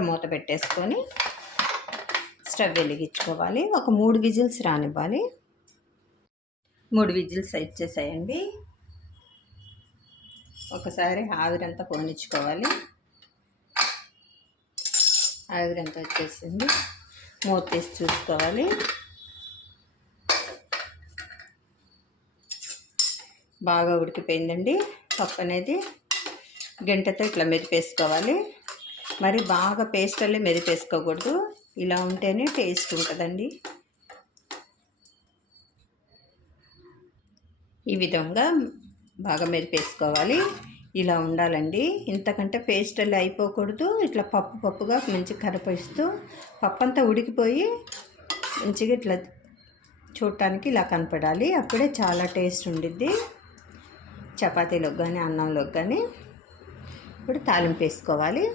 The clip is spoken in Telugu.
మూత పెట్టేసుకొని స్టవ్ వెలిగించుకోవాలి. ఒక మూడు విజిల్స్ రానివ్వాలి. మూడు విజిల్స్ ఇచ్చేసేయండి. ఒకసారి ఆవిరంతా పోనిచ్చుకోవాలి. ఆవిరంతా వచ్చేసింది. మూత తీసి చూసుకోవాలి. బాగా ఉడికిపోయిందండి. పప్పు అనేది గంటతో ఇట్లా మెరిపేసుకోవాలి మరి బాగా పేస్ట్ అల్లే మెదిపేసుకోకూడదు. ఇలా ఉంటేనే టేస్ట్ ఉంటుందండి. ఈ విధంగా బాగా మెదిపేసుకోవాలి. ఇలా ఉండాలండి. ఇంతకంటే పేస్ట్ అల్లి అయిపోకూడదు. ఇట్లా పప్పు పప్పుగా మంచి కనిపిస్తూ పప్పు అంతా ఉడికిపోయి మంచిగా ఇట్లా చూడటానికి ఇలా కనపడాలి. అప్పుడే చాలా టేస్ట్ ఉండిద్ది. చపాతీలోకి కానీ అన్నంలోకి కానీ ఇప్పుడు తాలింపు వేసుకోవాలి.